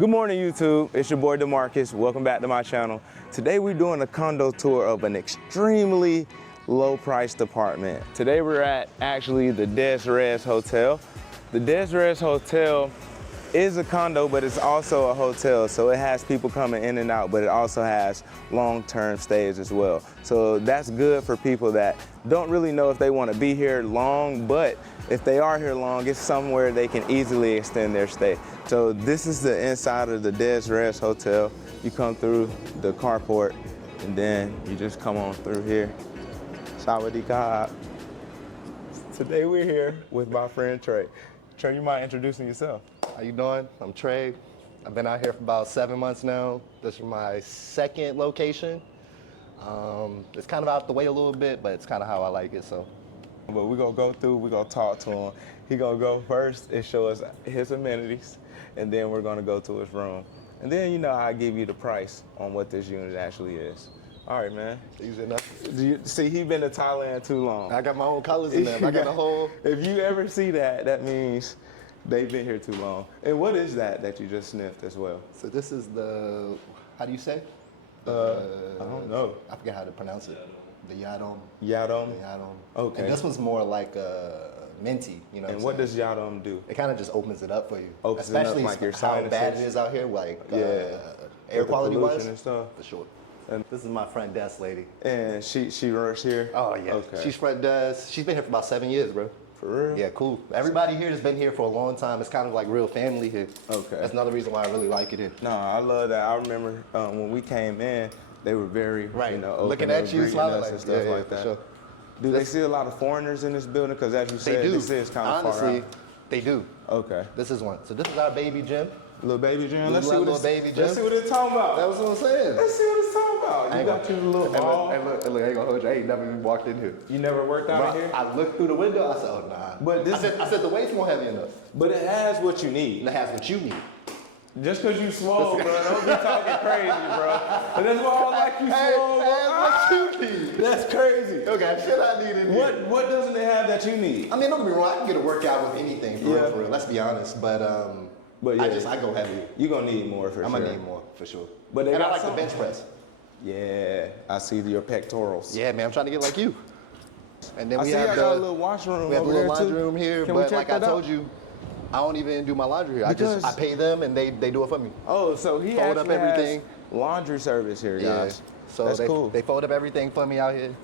Good morning, YouTube. It's your boy DeMarcus. Welcome back to my channel. Today we're doing a condo tour of an extremely low-priced apartment. Today we're at actually the Des Res Hotel. The Des Res Hotel is a condo, but it's also a hotel, so it has people coming in and out, but it also has long-term stays as well. So that's good for people that don't really know if they want to be here long, but if they are here long, it's somewhere they can easily extend their stay. So this is the inside of the Des Res Hotel. You come through the carport, and then you just come on through here. Sawadee ka. Today we're here with my friend Trey. Trey, you mind introducing yourself? How you doing? I'm Trey. I've been out here for about 7 months now. This is my second location. It's kind of out the way a little bit, but it's kind of how I like it, so. But we're gonna go through, we're gonna talk to him. He gonna go first and show us his amenities, and then we're gonna go to his room. And then, you know, I give you the price on what this unit actually is. All right, man. Easy enough. See, he been to Thailand too long. I got my own colors in there. I got the whole. If you ever see that, that means they've been here too long. And what is that you just sniffed as well? So this is the, how do you say? I don't know. I forget how to pronounce it. The Yadom. Yadom? The Yadom. Okay. And this one's more like minty, you know And what does Yadom do? It kind of just opens it up for you. Opens it up Especially like your how sinuses? bad it is out here, like air With quality the pollution wise. and stuff. For sure. And This is my front desk lady. And she works here? Oh yeah. Okay. She's front desk. She's been here for about 7 years, bro. For real? Yeah, cool. Everybody here has been here for a long time. It's kind of like real family here. Okay. That's another reason why I really like it here. No, I love that. I remember when we came in, they were very, Right. you know, open Looking to at you, greeting smiling us like and stuff like for that. sure. Do they see a lot of foreigners in this building? Because as you They said, do. this is kind of far Honestly, out. they do. Okay. This is one. So this is our baby gym. Little baby gym. Let's see Little what baby Let's gym. see what it's talking about. That was what I'm saying. Let's see what it's talking about. You got your little ball. Hey, look, I ain't gonna hold you. I ain't never even walked in here. You never worked out Bro, in here? I looked through the window. I said, oh nah. But this- I said the weight's more heavy enough. But it has what you need. And it has what you need. Just because you swole, bro, don't be talking crazy, bro. And that's why I like you Hey, swole. it has what you need. That's crazy. Okay, shit I need in here. What doesn't it have that you need? I mean, don't get me wrong. I can get a workout with anything, for Yeah. real, for real. Let's be honest. But yeah, I go heavy. You're going to need more for I'm sure. gonna need more for sure. But they and I got like something. the bench press. Yeah, I see your pectorals. Yeah, man, I'm trying to get like you. And then I we see have I got a little washroom we have a over little there laundry too. room here. Can we But check like I that told out? you, I don't even do my laundry here. Because- I pay them and they do it for me. Oh, so he Fold up actually everything. has laundry service here, guys. So That's they cool. they fold up everything for me out here.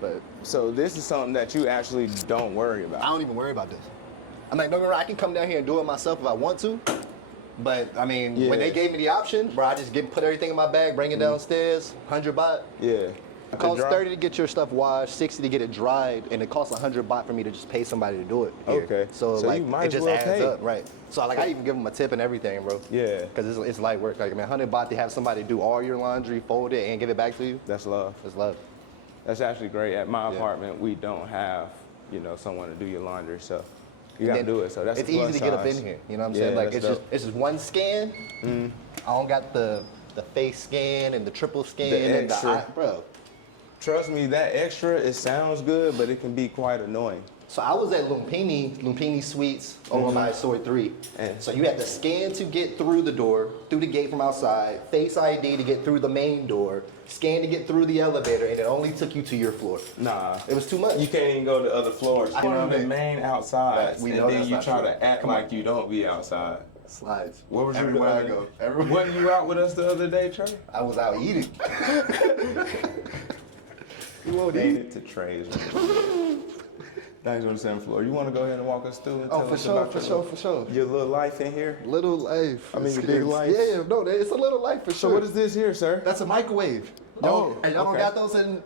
But So this is something that you actually don't worry I about. don't even worry about this. I'm like, don't get me wrong, I can come down here and do it myself if I want to. But I mean, Yeah. when they gave me the option, bro, I just put everything in my bag, bring it downstairs, 100 baht. Yeah. It costs 30 to get your stuff washed, 60 to get it dried, and it costs 100 baht for me to just pay somebody to do it here. Okay. So So like, you might it as just well adds pay. up, right? So like, I even give them a tip and everything, bro. Yeah. Because it's light work. Like, man, 100 baht to have somebody do all your laundry, fold it, and give it back to you. That's love. It's love. That's actually great. At my Yeah. apartment, we don't have, you know, someone to do your laundry, so you got to And do it. So that's it's a plus easy to get up size. in here. You know what I'm Yeah, saying? Like that's it's just one scan. I don't got the face scan and the triple scan and extra. bro. Trust me, that extra, it sounds good, but it can be quite annoying. So I was at Lumpini Suites over by Sword 3. And- So you had to scan to get through the door, through the gate from outside, face ID to get through the main door, scan to get through the elevator, and it only took you to your floor. Nah. It was too much. You can't even go to other floors. I know One of the that. main outside, Right, we and know then that's you not try true. to act Come on. like you don't be outside. Slides. What was Everywhere I you go. Everywhere. Wasn't you out with us the other day, Trey? I was out eating. You won't eat it to Trey's. Thanks on the 7th floor. You want to go ahead and walk us through and Oh, tell for us sure, about for your sure, little- for sure. Your little life in here? Little life. I mean, It's- the big it's- life. Yeah, no, it's a little life for So sure. what is this here, sir? That's a microwave. Oh, and y'all okay. don't got those in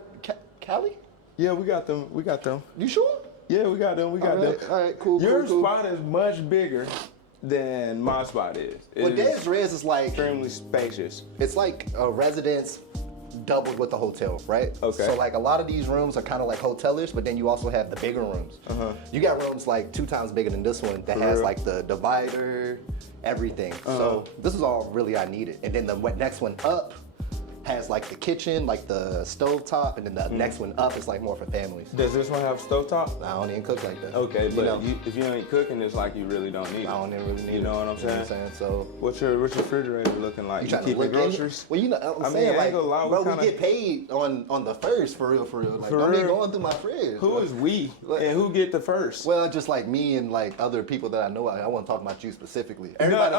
Cali? Yeah, we got them. We got them. You sure? Yeah, we got them. We got All right, them. all right, cool, Your cool. spot is much bigger than my spot is. It Well, is Des Res is like, extremely spacious. it's like a residence doubled with the hotel, right? Okay. So like a lot of these rooms are kind of like hotelish, but then you also have the bigger rooms. You got rooms like 2 times bigger than this one that For has real? like the divider, everything. So this is all really I needed. And then the next one up has like the kitchen, like the stove top, and then the next one up is like more for families. Does this one have stovetop? I don't even cook like that. Okay, but know, if you ain't cooking, it's like you really don't need it. I don't even really need it. You know what I'm saying? So What's your refrigerator looking like? You trying to keeping look groceries? Well, you know, I'm saying, I ain't like, gonna lie, bro, kinda... we get paid on the first, for real. Like, For don't be real? going through my fridge. Who is we? And who get the first? Well, just like me and like other people that I know. I want to talk about you specifically. Everybody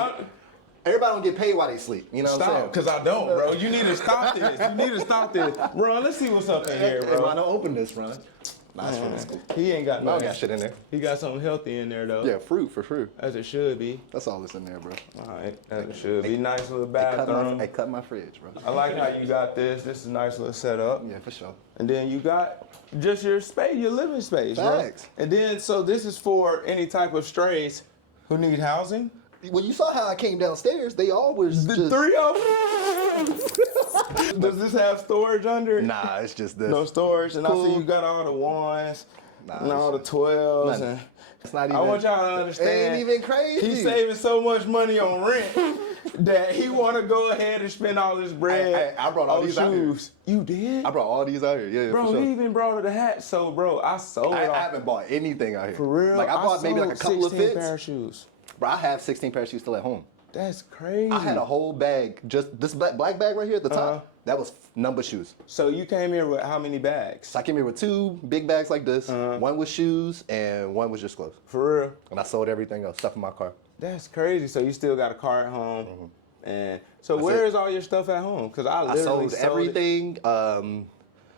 don't get paid while they sleep. You know what I'm saying? Stop, because I don't, bro. You need to stop this. You need to stop this. Ron, let's see what's up in here, bro. Ron, don't open this, Ron. Nah, it's cool. He ain't got no. I got shit in there. He got something healthy in there, though. Yeah, fruit for sure. As it should be. That's all that's in there, bro. All right, as it should be. Nice little bathroom. Hey, cut my fridge, bro. I like how you got this. This is a nice little setup. Yeah, for sure. And then you got just your space, your living space, Facts. right? And then, so this is for any type of strays who need housing? Well, you saw how I came downstairs. They all was The just... 3 of them? Does this have storage under it? Nah, it's just this. No storage. And Cool. I see you got all the ones Nah, and all the 12s. And it's not even... I want y'all to It understand. ain't even crazy. He's saving so much money on rent that he want to go ahead and spend all this bread I brought all on these out here. shoes. You did? I brought all these out here. Yeah, Bro, for sure. he even brought her the hat. So, bro, I sold I all. haven't bought anything out here. For real? Like, I bought maybe like a couple of 16 fits. pair of shoes. Bro, I have 16 pair of shoes still at home. That's crazy. I had a whole bag, just this black bag right here at the top. That was number shoes. So you came here with how many bags? So I came here with 2 big bags like this. One was shoes and one was just clothes. For real? And I sold everything else, stuff in my car. That's crazy. So you still got a car at home. And so where is all your stuff at home? Because I literally sold everything.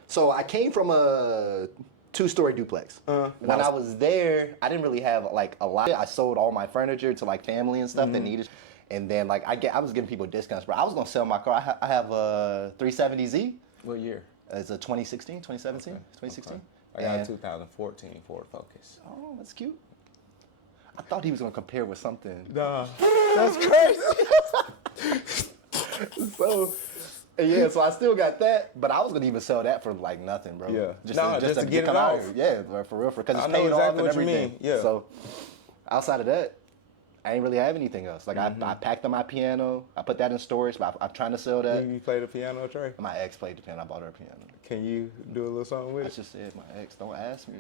So I came from a 2-story duplex. When I was there, I didn't really have like a lot. I sold all my furniture to like family and stuff that needed. And then like I was giving people discounts, bro. I was gonna sell my car. I have a 370Z. What year? It's a 2016, 2017, 2016. I got a 2014 Ford Focus. Oh, that's cute. I thought he was gonna compare with something. Nah, that's crazy. So, yeah, so I still got that, but I was gonna even sell that for like nothing, bro. Yeah. Just to get it come out off. here. Yeah, for real, because it's I know paid exactly off and what you everything. mean, yeah. So, outside of that, I ain't really have anything else. Like I packed up my piano, I put that in storage, but I'm trying to sell that. You play the piano, Trey? My ex played the piano. I bought her a piano. Can you do a little something with I it? just said my ex. Don't ask me.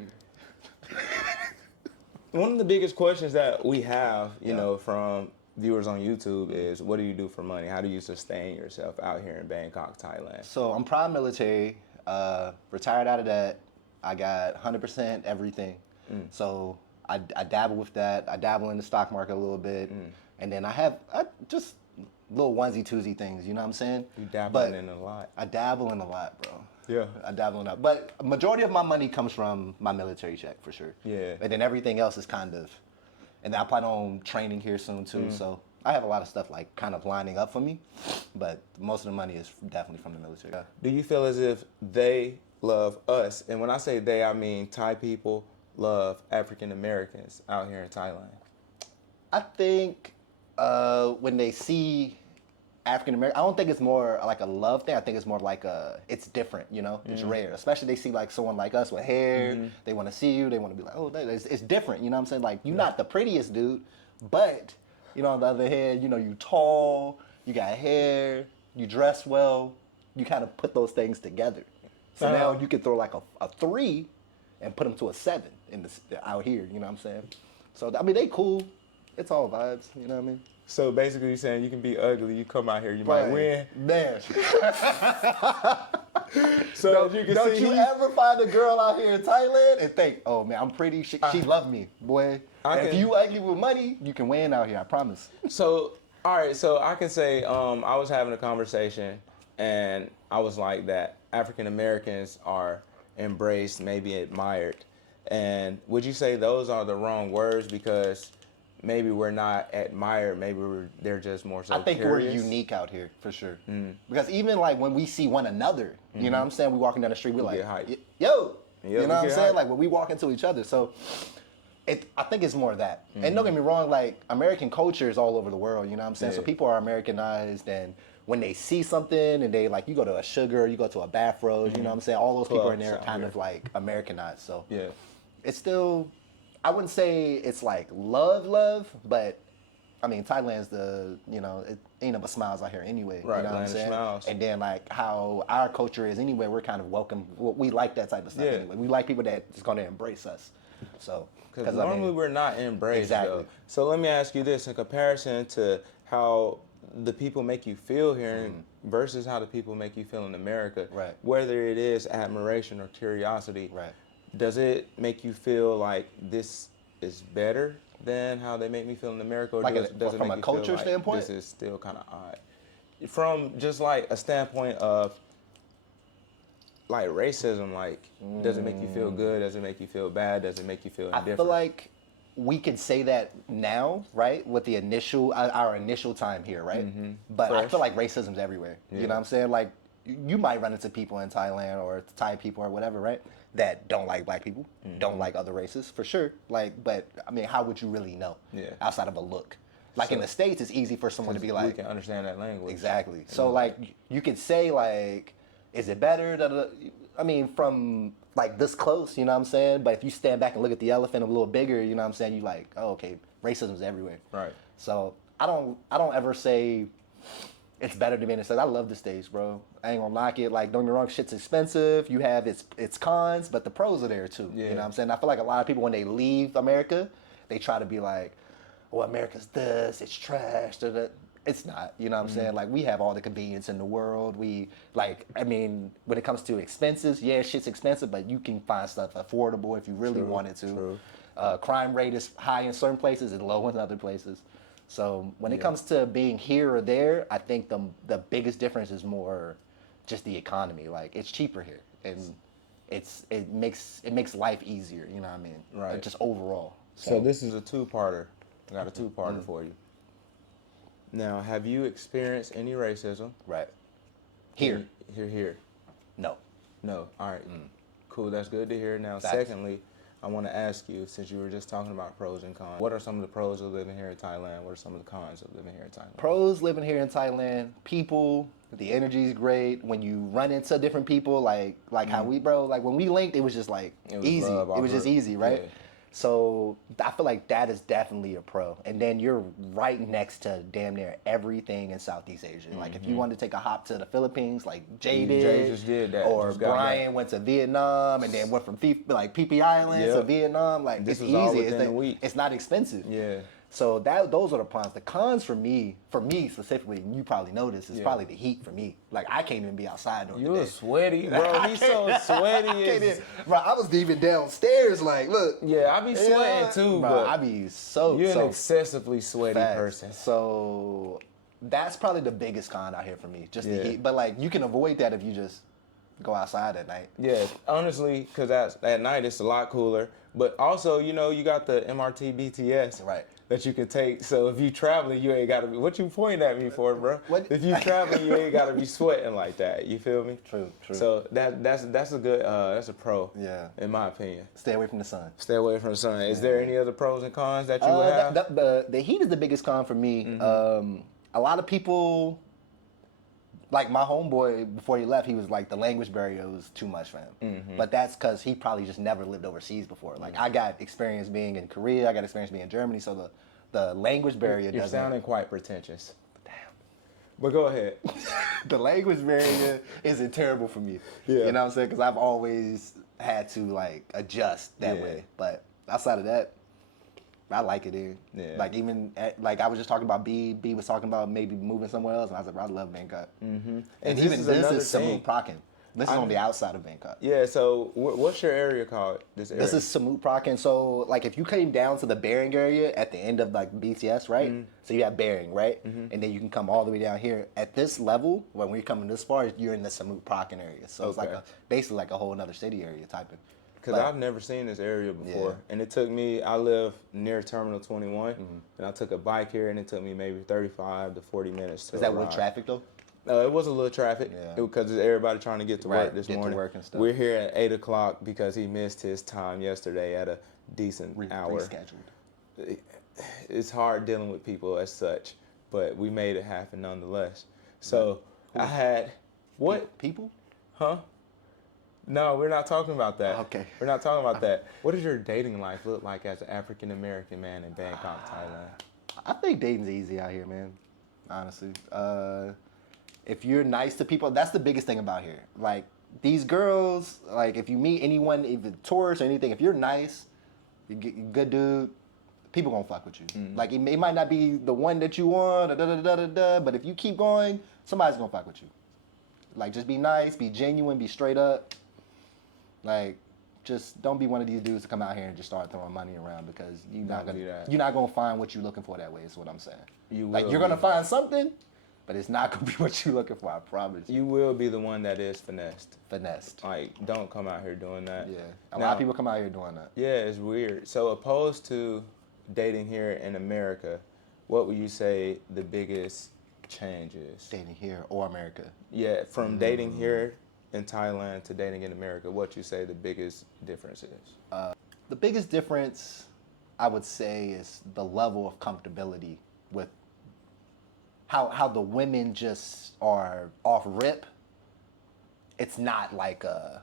One of the biggest questions that we have, you know, from viewers on YouTube is, what do you do for money? How do you sustain yourself out here in Bangkok, Thailand? So I'm prime military, retired out of that. I got 100% everything. So I dabble with that. I dabble in the stock market a little bit. And then I just little onesie twosie things, you know what I'm saying? You dabbling in a lot. I dabble in a lot, bro. Yeah. I dabble in a lot. But a majority of my money comes from my military check, for sure. Yeah. And then everything else is kind of, and then I plan on training here soon too. So I have a lot of stuff like kind of lining up for me. But most of the money is definitely from the military. Yeah. Do you feel as if they love us? And when I say they, I mean Thai people love African Americans out here in Thailand. I think when they see African American, I don't think it's more like a love thing. I think it's more like it's different, you know? It's rare. Especially they see like someone like us with hair. They want to see you. They want to be like, oh, it's different, you know what I'm saying? Like, you're not the prettiest dude, but, you know, on the other hand, you know, you tall, you got hair, you dress well. You kind of put those things together. So now you can throw like a 3 and put them to a 7 out here, you know what I'm saying? So, I mean, they cool. It's all vibes, you know what I mean? So basically you're saying you can be ugly, you come out here, you might win. Man. So Don't you ever find a girl out here in Thailand and think, oh man, I'm pretty, she love me, boy. If you ugly with money, you can win out here, I promise. So, all right, so I can say I was having a conversation and I was like that African Americans are embraced, maybe admired. And would you say those are the wrong words because maybe we're not admired, maybe they're just more so I think curious? we're unique out here, for sure. Because even like when we see one another, you know what I'm saying? We walking down the street, we're like, get hype. yo, Yeah, you know we what I'm get saying? hype. Like when we walk into each other. So I think it's more of that. And don't get me wrong, like American culture is all over the world, you know what I'm saying? So people are Americanized, and when they see something and they like, you go to a Sugar, you go to a Bathro's, you know what I'm saying? All those people in there are kind of like Americanized. So it's still, I wouldn't say it's like love, but I mean, Thailand's it ain't but smiles out here anyway. Right, You know what I'm land of saying? smiles. And then like how our culture is anyway, we're kind of welcome. We like that type of stuff Yeah. anyway. We like people that just gonna embrace us. So, Because normally we're not embraced. Exactly. Though. So let me ask you this: in comparison to how the people make you feel here versus how the people make you feel in America, Right. whether it is admiration or curiosity, Right. does it make you feel like this is better than how they make me feel in America, or Like does it from make a you culture feel like standpoint? this is still kind of odd? From just like a standpoint of like racism, like does it make you feel good? Does it make you feel bad? Does it make you feel indifferent? I feel like we can say that now, right? With the initial, our initial time here, right? But I Fresh. feel like racism's everywhere. You know what I'm saying? Like, you might run into people in Thailand or Thai people or whatever, right? That don't like black people, don't like other races, for sure. Like, but I mean, how would you really know? Yeah. Outside of a look. Like in the States, it's easy for someone to be we like, can understand that language. exactly. So like, you could say like, is it better? I mean, from like this close, you know what I'm saying? But if you stand back and look at the elephant a little bigger, you know what I'm saying? You like, oh, okay, racism's everywhere. Right. So I don't ever say it's better to be in the States. I love the States, bro. I ain't gonna knock it. Like, don't get me wrong, shit's expensive. You have its cons, but the pros are there too. Yeah. You know what I'm saying? I feel like a lot of people when they leave America, they try to be like, well, America's this, it's trash. It's not, you know what I'm saying? Like, we have all the convenience in the world. I mean, when it comes to expenses, yeah, shit's expensive, but you can find stuff affordable if you really wanted to. True. Crime rate is high in certain places and low in other places. So when it comes to being here or there, I think the biggest difference is more just the economy. Like, it's cheaper here, and it makes life easier. You know what I mean? Right. Like, just overall. So this is a two-parter. I got a two-parter for you. Now, have you experienced any racism? Right. Here. Here. No. No. All right. Cool. That's good to hear. Now, Facts. secondly, I want to ask you, since you were just talking about pros and cons, what are some of the pros of living here in Thailand? What are some of the cons of living here in Thailand? Pros living here in Thailand, people, the energy's great. When you run into different people, like how we, bro, like when we linked, it was just like was easy. love It was just easy, right? Yeah. So I feel like that is definitely a pro. And then you're right next to damn near everything in Southeast Asia. Like if you wanted to take a hop to the Philippines, like Jay did, Jay just did that. or Just got Brian back. went to Vietnam and then went from Phi Phi Islands to Yep. Vietnam. Like This it's was all easy. within a week. It's not expensive. Yeah. So those are the pros. The cons for me specifically, and you probably know this, is probably the heat for me. Like I can't even be outside during You the day. was sweaty, bro. He's so sweaty. Bro, I was even downstairs. Like, look. Yeah, I be sweating too, bro, but I be so. you're so an excessively sweaty facts. person. So that's probably the biggest con out here for me, just the Yeah. heat. But like, you can avoid that if you just go outside at night. Yeah, honestly, because at night it's a lot cooler. But also, you know, you got the MRT BTS Right. that you can take. So if you traveling, you ain't got to be. What you pointing at me for, bro? What? If you traveling, you ain't got to be sweating like that. You feel me? True. So that's a good that's a pro. Yeah. In my opinion. Stay away from the sun. Stay away from the sun. Is there any other pros and cons that you would have? The heat is the biggest con for me. A lot of people, like my homeboy, before he left, he was like, the language barrier was too much for him. But that's because he probably just never lived overseas before. Like I got experience being in Korea, I got experience being in Germany, so the language barrier You're doesn't. sounding quite pretentious. Damn. But go ahead. The language barrier isn't terrible for me. Yeah. You know what I'm saying? Because I've always had to like adjust that Yeah. way. But outside of that, I like it here. Yeah. Like even like I was just talking about B was talking about maybe moving somewhere else, and I was like, bro, I love Bangkok. And this even is this another is thing. Samut Prakan. This is on the outside of Bangkok. Yeah, so what's your area called? This area? This is Samut Prakan. So like if you came down to the Bering area at the end of like BTS, right? So you have Bering, right? And then you can come all the way down here. At this level, when we're coming this far, you're in the Samut Prakan area. So it's like Okay. basically like a whole other city area type of. Because I've never seen this area before. Yeah. And it took me, I live near Terminal 21, and I took a bike here, and it took me maybe 35 to 40 minutes to Is that with arrive. traffic though? It was a little traffic Yeah. because everybody trying to get to Right, work this get to morning. work and stuff. We're here at 8 o'clock because he missed his time yesterday at a decent hour. Rescheduled. It's hard dealing with people as such, but we made it happen nonetheless. So I had, what? People? Huh? No, we're not talking about that. Okay. We're not talking about that. What does your dating life look like as an African American man in Bangkok, Thailand? I think dating's easy out here, man. Honestly, if you're nice to people, that's the biggest thing about here. Like these girls, like if you meet anyone, even tourists or anything, if you're nice, you good dude, people gonna fuck with you. Like it might not be the one that you want, but if you keep going, somebody's gonna fuck with you. Like just be nice, be genuine, be straight up. Like just don't be one of these dudes to come out here and just start throwing money around because you're not gonna find what you're looking for that way. Is what I'm saying. You're gonna find something, but it's not gonna be what you're looking for. I promise you. You will be the one that is finessed. Like don't come out here doing that. Yeah, a lot of people come out here doing that. Yeah, it's weird. So opposed to dating here in America, what would you say the biggest change is? Dating here or America? Yeah, from dating here in Thailand to dating in America, what you say the biggest difference is? The biggest difference, I would say, is the level of comfortability with how the women just are off rip. It's not like a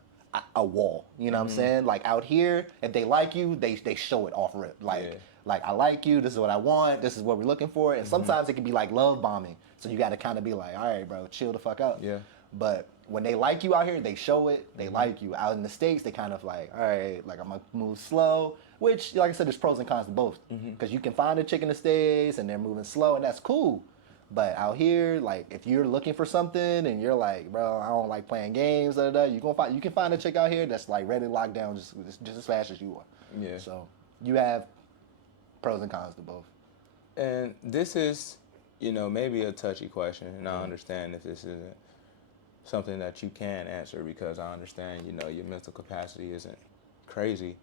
wall, you know what I'm saying? Like out here, if they like you, they show it off rip. Like I like you, this is what I want, this is what we're looking for. And sometimes it can be like love bombing. So you gotta kind of be like, all right, bro, chill the fuck out. Yeah. But when they like you out here, they show it, they like you. Out in the States, they kind of like, all right, like I'm gonna move slow, which, like I said, there's pros and cons to both. Because you can find a chick in the States and they're moving slow and that's cool. But out here, like if you're looking for something and you're like, bro, I don't like playing games, you can find a chick out here that's like ready to lock down just as fast as you are. Yeah. So you have pros and cons to both. And this is, maybe a touchy question, and I understand if this isn't something that you can answer because I understand, your mental capacity isn't crazy.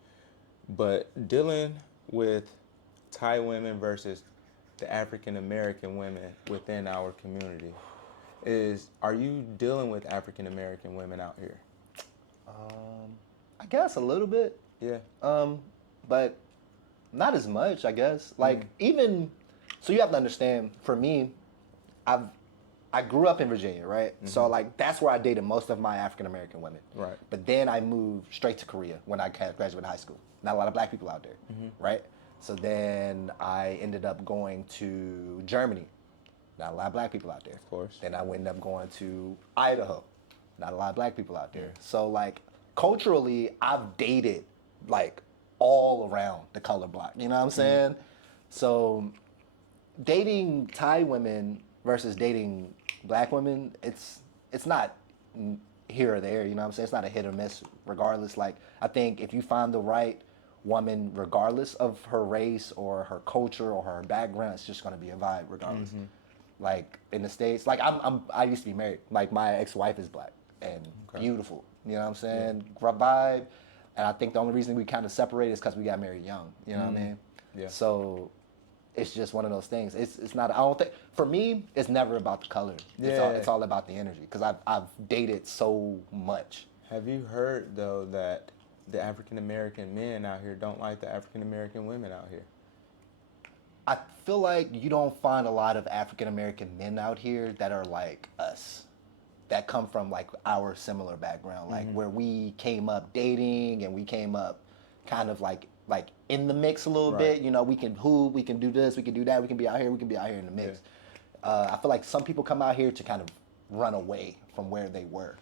But dealing with Thai women versus the African American women within our community are you dealing with African American women out here? I guess a little bit. Yeah. But not as much, I guess. Like even, so you have to understand, for me, I grew up in Virginia, right? So like that's where I dated most of my African American women. Right. But then I moved straight to Korea when I graduated high school. Not a lot of black people out there, right? So then I ended up going to Germany. Not a lot of black people out there. Of course. Then I ended up going to Idaho. Not a lot of black people out there. So like culturally, I've dated like all around the color block. You know what I'm saying? So dating Thai women versus dating black women, it's not here or there. You know what I'm saying? It's not a hit or miss regardless. Like I think if you find the right woman, regardless of her race or her culture or her background, it's just gonna be a vibe regardless. Like in the States, like I used to be married. Like my ex-wife is black and beautiful. You know what I'm saying? Vibe. And I think the only reason we kind of separated is because we got married young. You know what I mean? Yeah. So it's just one of those things. It's not. I don't think for me, it's never about the color. Yeah. It's all about the energy. Because I've dated so much. Have you heard though that the African American men out here don't like the African American women out here? I feel like you don't find a lot of African American men out here that are like us, that come from like our similar background, like where we came up dating and we came up kind of like in the mix a little bit. You know, we can hoop, we can do this, we can do that, we can be out here in the mix. I feel like some people come out here to kind of run away from where they were.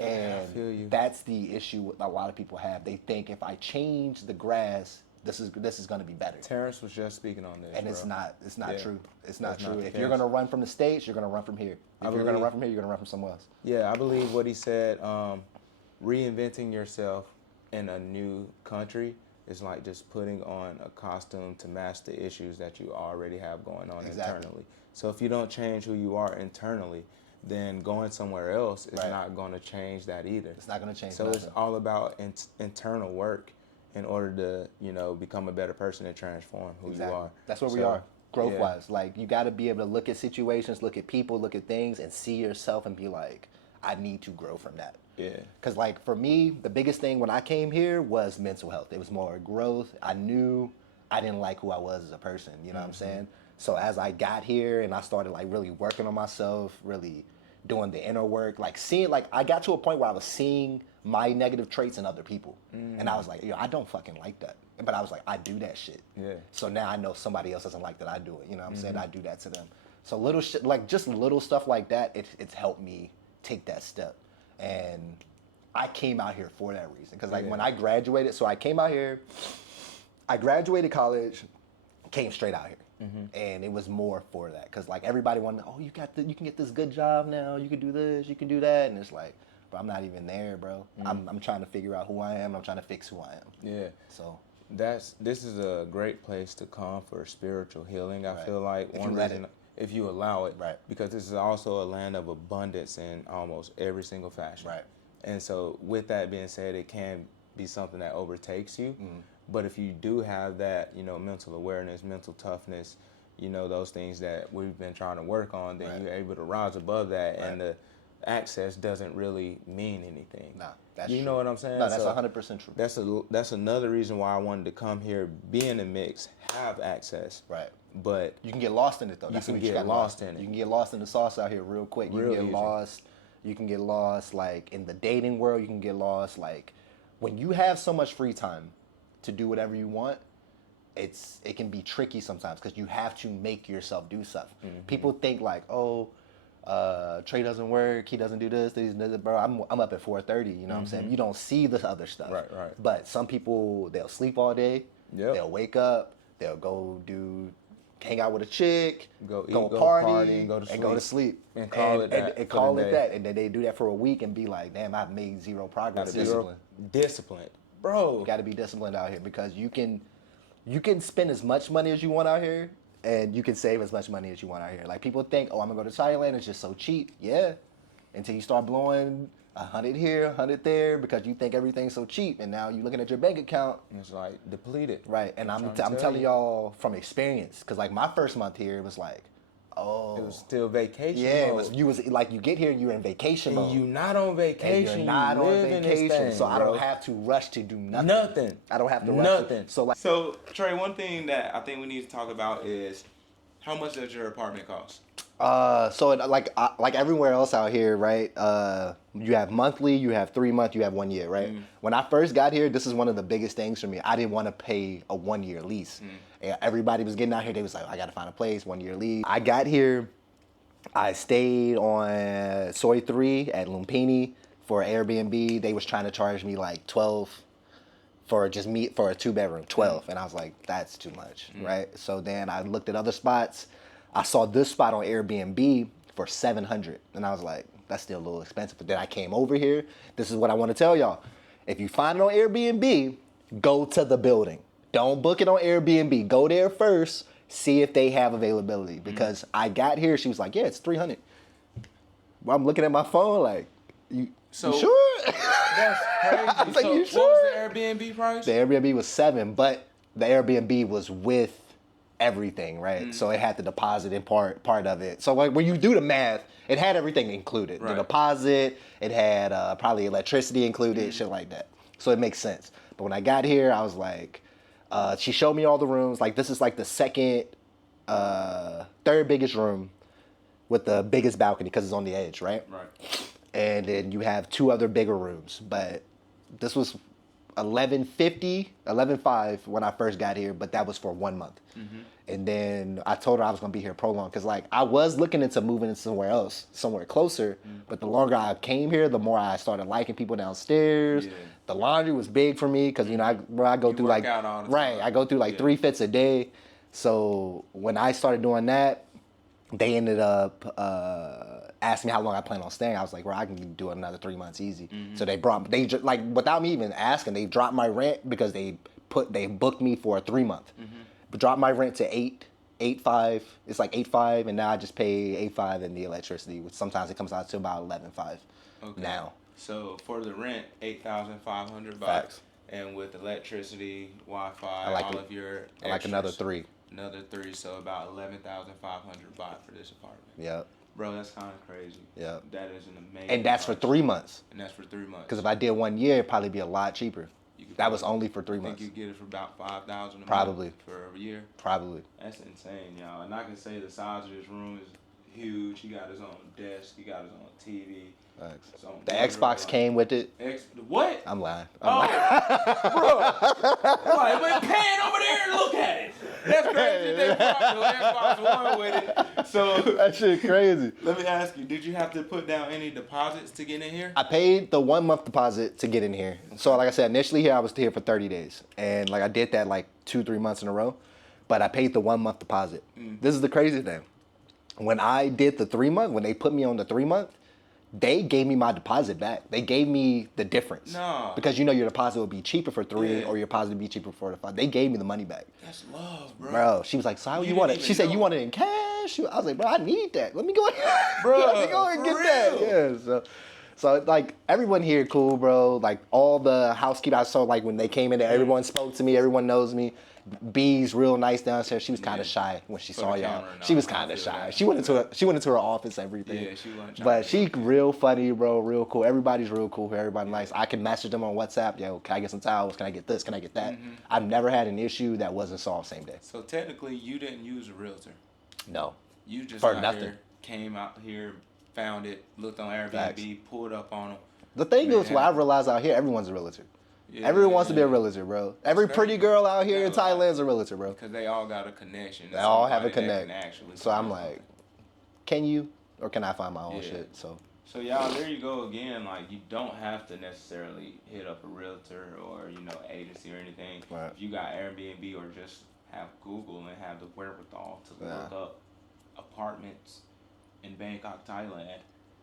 And that's the issue a lot of people have. They think if I change the grass, this is going to be better. Terrence was just speaking on this, and bro. It's not true. It's not true. If case. you're going to run from the States, you're going to run from here. If you're going to run from here, you're going to run from somewhere else. Yeah, I believe what he said, reinventing yourself in a new country is like just putting on a costume to match the issues that you already have going on internally. So if you don't change who you are internally, then going somewhere else is not going to change that either. It's not going to change. So it's all about internal work in order to, become a better person and transform who you are. That's where we are, growth-wise. Like, you got to be able to look at situations, look at people, look at things, and see yourself and be like, I need to grow from that. Yeah. Because, like, for me, the biggest thing when I came here was mental health. It was more growth. I knew I didn't like who I was as a person, you know what I'm saying? So as I got here and I started, like, really working on myself, really, doing the inner work, like seeing, like I got to a point where I was seeing my negative traits in other people. And I was like, yo, I don't fucking like that. But I was like, I do that shit. Yeah. So now I know somebody else doesn't like that I do it. You know what I'm saying? I do that to them. So little shit, like just little stuff like that, it's helped me take that step. And I came out here for that reason. Because like when I graduated, so I came out here, I graduated college, came straight out here. And it was more for that. Because like everybody wanted, oh, you can get this good job now, you can do this, you can do that. And it's like, but I'm not even there, bro. I'm trying to figure out who I am. I'm trying to fix who I am. Yeah. So This is a great place to come for spiritual healing. I feel like If one you let reason, if you allow it, Right. because this is also a land of abundance in almost every single fashion. Right. And so with that being said, it can be something that overtakes you. But if you do have that, mental awareness, mental toughness, those things that we've been trying to work on, then you're able to rise above that, and the access doesn't really mean anything. Nah, that's you true. know what I'm saying? No, that's So 100% true. That's another reason why I wanted to come here, be in the mix, have access. Right. But You can get lost in it though. You That's can what get gotta lost learn. in it. You can get lost in the sauce out here real quick. You Real can get easy. lost. You can get lost like in the dating world. You can get lost like when you have so much free time to do whatever you want. It can be tricky sometimes because you have to make yourself do stuff. People think like, oh, Trey doesn't work. He doesn't do this. Bro, I'm up at 4:30. You know what I'm saying? You don't see the other stuff. Right. But some people, they'll sleep all day. Yep. They'll wake up. They'll go hang out with a chick. Go eat, go go party, party, and go to sleep. And call it that. And for call the it day. that. And then they do that for a week and be like, damn, I've made zero progress. Discipline. Bro. You got to be disciplined out here because you can spend as much money as you want out here and you can save as much money as you want out here. Like people think, oh, I'm gonna go to Thailand, it's just so cheap. Yeah. Until you start blowing 100 here, 100 there because you think everything's so cheap and now you're looking at your bank account. It's like depleted. Right. And I'm trying to tell telling y'all from experience because like my first month here it was like, oh, It was still vacation. yeah, mode. you get here and you're in vacation mode. And you not on vacation. And you're not you on live in this vacation, thing, so I bro. don't have to rush to do nothing. Nothing. I don't have to rush. Nothing. So Trey, one thing that I think we need to talk about is how much does your apartment cost? Like everywhere else out here, right? You have monthly, you have 3 month, you have 1 year, right? When I first got here, this is one of the biggest things for me. I didn't want to pay a 1 year lease. And everybody was getting out here. They was like, I got to find a place, 1 year lease. I got here. I stayed on Soy 3 at Lumpini for Airbnb. They was trying to charge me like 12 for a 2-bedroom, 12. And I was like, that's too much, right? So then I looked at other spots. I saw this spot on Airbnb for $700. And I was like, that's still a little expensive. But then I came over here. This is what I want to tell y'all. If you find it on Airbnb, go to the building. Don't book it on Airbnb. Go there first. See if they have availability because I got here. She was like, "Yeah, it's $300." Well, I'm looking at my phone like, "You sure?" That's crazy. I was like, so "You what sure?" was the Airbnb price? The Airbnb was $7, but the Airbnb was with everything, right? So it had the deposit in part of it. So like when you do the math, it had everything included. Right. The deposit, it had probably electricity included, shit like that. So it makes sense. But when I got here, I was like. She showed me all the rooms. Like this is like the third biggest room with the biggest balcony because it's on the edge, right? Right. And then you have 2 other bigger rooms. But this was $11.5 when I first got here, but that was for 1 month. And then I told her I was gonna be here prolonged because like I was looking into moving somewhere else, somewhere closer. But the longer I came here, the more I started liking people downstairs. Yeah. The laundry was big for me because I go through work like out all the right, time. I go through like Yeah. 3 fits a day. So when I started doing that, they ended up asking me how long I plan on staying. I was like, well, I can do another 3 months easy. So they like without me even asking, they dropped my rent because they booked me for a 3 month. But dropped my rent to 8.5. It's like 8.5, and now I just pay 8.5 in the electricity, which sometimes it comes out to about 11.5 now. So for the rent, $8,500 Facts. and with electricity, Wi-Fi, like all it. of your I like another extras, 3. Another 3, so about $11,500 for this apartment. Yep. Bro, that's kind of crazy. Yeah. That is an amazing. And that's for price. 3 months. And that's for 3 months. Because if I did 1 year, it'd probably be a lot cheaper. You could That was probably- only for 3 I think months. you get it for about $5,000 a Probably. month for a year. Probably. That's insane, y'all. And I can say the size of this room is huge. He got his own desk. He got his own TV. Thanks. His own The Xbox came with it. What? I'm lying. Bro. Like, but pan over there and look at it. That's crazy. They brought the Xbox One with it. So That shit crazy. let me ask you, did you have to put down any deposits to get in here? I paid the 1 month deposit to get in here. So like I said, initially here I was here for 30 days. And like I did that like 2-3 months in a row. But I paid the 1 month deposit. This is the crazy thing. When I did the 3 month, when they put me on the 3 month, they gave me my deposit back. They gave me the difference. No. Because you know your deposit would be cheaper for 3 Yeah. or your deposit would be cheaper for 5. They gave me the money back. That's love, bro. Bro, she was like, so how you You want didn't it? She even said, you know. want it in cash? I was like, bro, I need that. Let me go Bro, let me go and for get that. real? Yeah, so like everyone here cool, bro. Like all the housekeepers I saw, like when they came in there, everyone spoke to me, everyone knows me. B's real nice downstairs. She was kind of shy when she saw the y'all. camera, no, She was I kind of feel shy. that. She went into her office, everything. Yeah, she wasn't trying But to she real funny, bro. Real cool. Everybody's real cool. Everybody nice. I can message them on WhatsApp. Yo, can I get some towels? Can I get this? Can I get that? I've never had an issue that wasn't solved same day. So technically, you didn't use a realtor. No. You just For out nothing. here, came out here, found it, looked on Airbnb, Facts. pulled up on them. The thing Man. is, what I realized out here, everyone's a realtor. Yeah, Everyone wants to be a realtor, bro. Every crazy. pretty girl out here in Yeah, like- Thailand's a realtor, bro. Because they all got a connection. They all have a Somebody that connect. can actually So I'm find like, something. can you or can I find my own Yeah. shit? So So y'all, there you go again. Like, you don't have to necessarily hit up a realtor or agency or anything. Right. If you got Airbnb or just have Google and have the wherewithal to look up apartments in Bangkok, Thailand,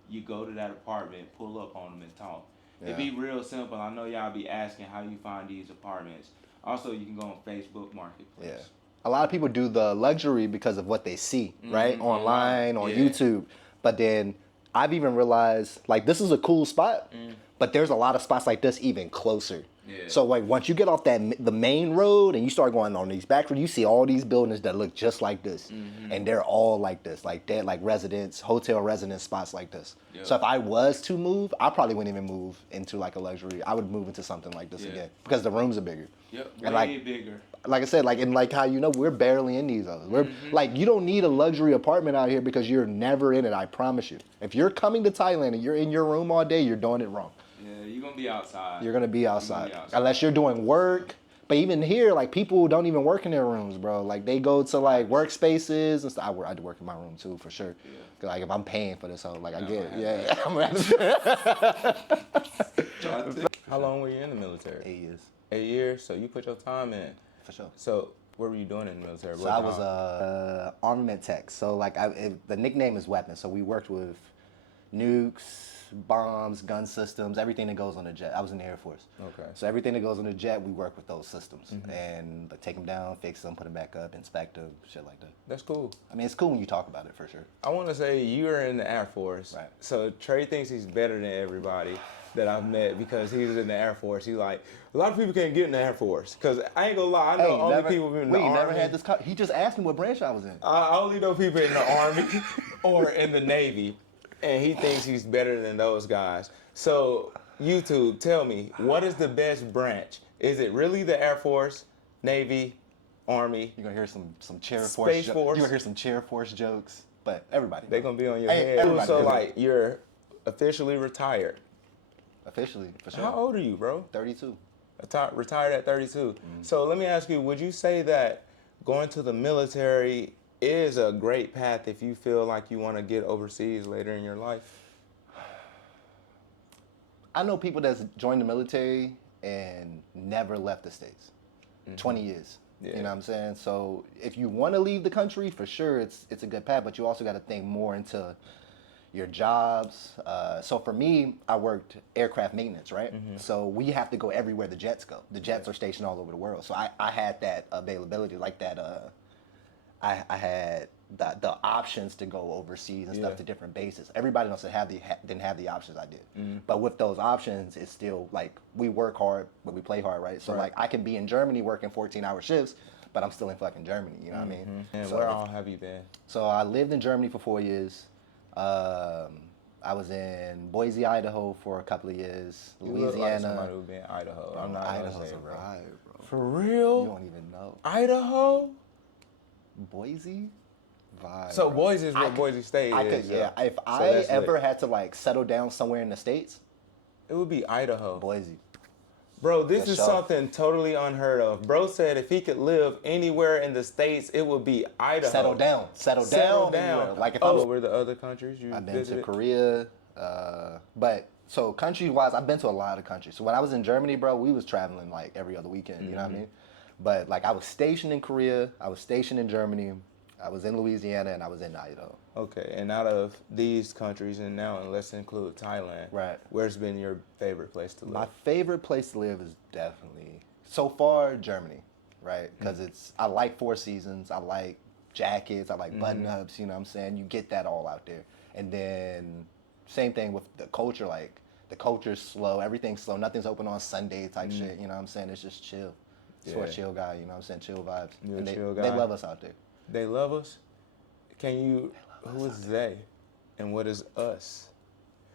you go to that apartment, pull up on them and talk. It'd be real simple. I know y'all be asking how you find these apartments. Also, you can go on Facebook Marketplace. yeah. A lot of people do the luxury because of what they see, right? Online, on Yeah. YouTube. But then I've even realized, like, this is a cool spot, but there's a lot of spots like this even closer. Yeah. So, like, once you get off the main road and you start going on these back roads, you see all these buildings that look just like this. And they're all like this, like they're like residence, hotel residence spots like this. Yep. So if I was to move, I probably wouldn't even move into like a luxury. I would move into something like this again because the rooms are bigger. Yep, way And like, bigger. like I said, like and like how you know we're barely in these others. We're like you don't need a luxury apartment out here because you're never in it. I promise you. If you're coming to Thailand and you're in your room all day, you're doing it wrong. Yeah, you're gonna be outside. You're gonna be outside outside. unless you're doing work. But even here, like people don't even work in their rooms, bro. Like they go to like workspaces and stuff. I do work in my room too, for sure. Yeah. 'Cause, like if I'm paying for this whole, like I Yeah, get it. I'm Yeah, I'm gonna have to- How long were you in the military? 8 years 8 years. So you put your time in. for sure. So what were you doing in the military? So I was a armament tech. So like the nickname is weapons. So we worked with nukes, bombs, gun systems, everything that goes on a jet. I was in the Air Force. Okay. So everything that goes on a jet, we work with those systems and like, take them down, fix them, put them back up, inspect them, shit like that. That's cool. I mean, it's cool when you talk about it for sure. I want to say you're in the Air Force. Right. So Trey thinks he's better than everybody that I've met because he's in the Air Force. He's like, a lot of people can't get in the Air Force. Because I ain't gonna lie, I know only people in the Wait, you Army. never had this? He just asked me what branch I was in. I only know people in the Army or in the Navy. And he thinks he's better than those guys. So, YouTube, tell me, what is the best branch? Is it really the Air Force, Navy, Army? You're gonna hear some chair Space force. Force. You're gonna hear some chair force jokes, but everybody. They're gonna be on your Hey, head. everybody So, knows. like, you're officially retired. Officially, for sure. How old are you, bro? 32. Retired at 32. So let me ask you, would you say that going to the military is a great path if you feel like you want to get overseas later in your life? I know people that's joined the military and never left the States. 20 years. Yeah. You know what I'm saying? So if you want to leave the country, for sure, it's a good path, but you also got to think more into your jobs. So for me, I worked aircraft maintenance, right? So we have to go everywhere the jets go. The jets are stationed all over the world. So I had that availability, like that. I had the options to go overseas and stuff to different bases. Everybody else didn't have the options I did. But with those options, it's still like we work hard, but we play hard, right? So like I can be in Germany working 14-hour shifts, but I'm still in fucking Germany. You know what I mean? And So where all have you been? So I lived in Germany for 4 years. I was in Boise, Idaho for a couple of years. You look like somebody Louisiana. who been in Idaho. I'm not Idaho's gonna say a it, bro. ride, bro. For You real? don't even know. Idaho? Boise? vibe. So bro. Boise is what Boise State I is. could, yeah. so- If so I that's ever lit. had to like settle down somewhere in the States, It would be Idaho. Boise. Bro, this For is sure. something totally unheard of. Bro said if he could live anywhere in the States, it would be Idaho. Settle down. Settle down. Anywhere. Like if I was, what were the other countries you I've been visited? to Korea, but so country-wise, I've been to a lot of countries. So when I was in Germany, bro, we was traveling like every other weekend. You know what I mean? But like I was stationed in Korea, I was stationed in Germany, I was in Louisiana, and I was in Idaho. Okay, and out of these countries, and now and let's include Thailand, Right. where's been your favorite place to live? My favorite place to live is definitely so far Germany, right? Because I like Four Seasons, I like jackets, I like button-ups. You know what I'm saying? You get that all out there, and then same thing with the culture. Like the culture's slow, everything's slow, nothing's open on Sunday type shit. You know what I'm saying? It's just chill. It's for a Yeah. chill guy. You know what I'm saying? Chill vibes. You're a And chill they guy. love us out there. They love us? Can you, who is they? And what is us?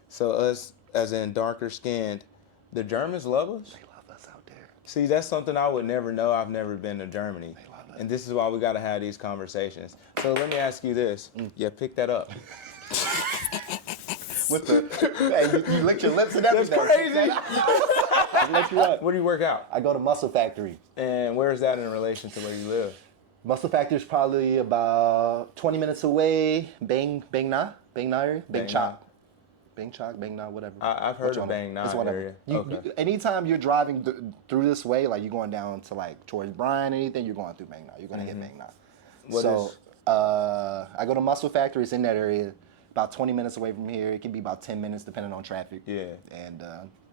So us, as in darker skinned, the Germans love us? They love us out there. See, that's something I would never know. I've never been to Germany. They love us. And this is why we got to have these conversations. So let me ask you this. Yeah, pick that up. With the, hey, you licked your lips and everything. crazy. I licked you up. Where do you work out? I go to Muscle Factory. And where is that in relation to where you live? Muscle Factory is probably about 20 minutes away. Bang Na area? Bang Bang Chok. Bang Chok, Bang Na, whatever. I've heard Which of one? Bang Na It's whatever. area. You, Okay. anytime you're driving through this way, like you're going down to like towards Bryan, anything, you're going through Bang Na. You're going to hit Bang Na. What So is- I go to Muscle Factory. It's in that area. About 20 minutes away from here. It can be about 10 minutes depending on traffic. Yeah. And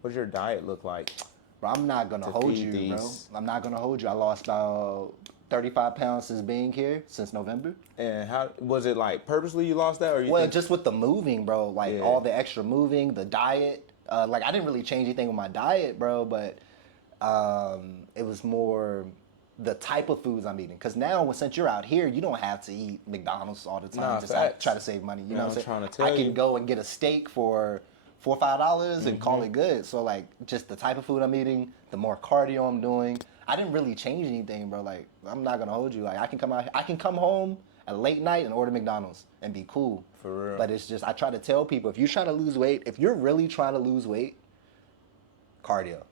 What does your diet look like? bro, I'm not gonna hold feed you, bro. these. I'm not gonna hold you. I lost about 35 pounds since being here, since November. And how was it like purposely you lost that or you Well, think- just with the moving, bro, like Yeah. all the extra moving, the diet. Like I didn't really change anything with my diet, bro, but it was more the type of foods I'm eating. Because now, since you're out here, you don't have to eat McDonald's all the time. Nah, just facts. try to save money. You know what I'm saying? trying to tell I can you. go and get a steak for $4 or $5 and call Mm-hmm. it good. So like, just the type of food I'm eating, the more cardio I'm doing. I didn't really change anything, bro. Like I'm not gonna hold you. Like I can come home at late night and order McDonald's and be cool. For real. But it's just I try to tell people if you're trying to lose weight, if you're really trying to lose weight, cardio.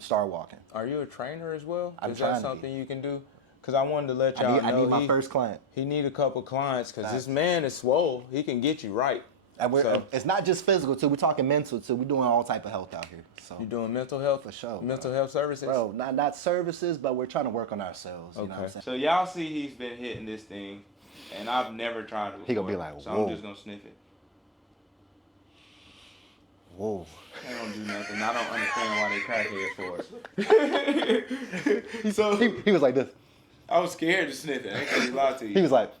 Start walking. Are you a trainer as well? I'm Is trying that to be. something you can do? Because I wanted to let y'all I know need my he, first client. he need a couple clients because this Facts. man is swole. He can get you right. And So- it's not just physical too. We're talking mental too. We're doing all type of health out here. So You doing mental health? For sure, Mental health services? bro, not services, but we're trying to work on ourselves. You know what I'm saying? So y'all see he's been hitting this thing, and I've never tried it before. He gonna be like, so whoa. I'm just gonna sniff it. Whoa. I don't do nothing. I don't understand why they crackhead for us. So He was like this. I was scared to sniff it. I ain't gonna lie to you. He was like,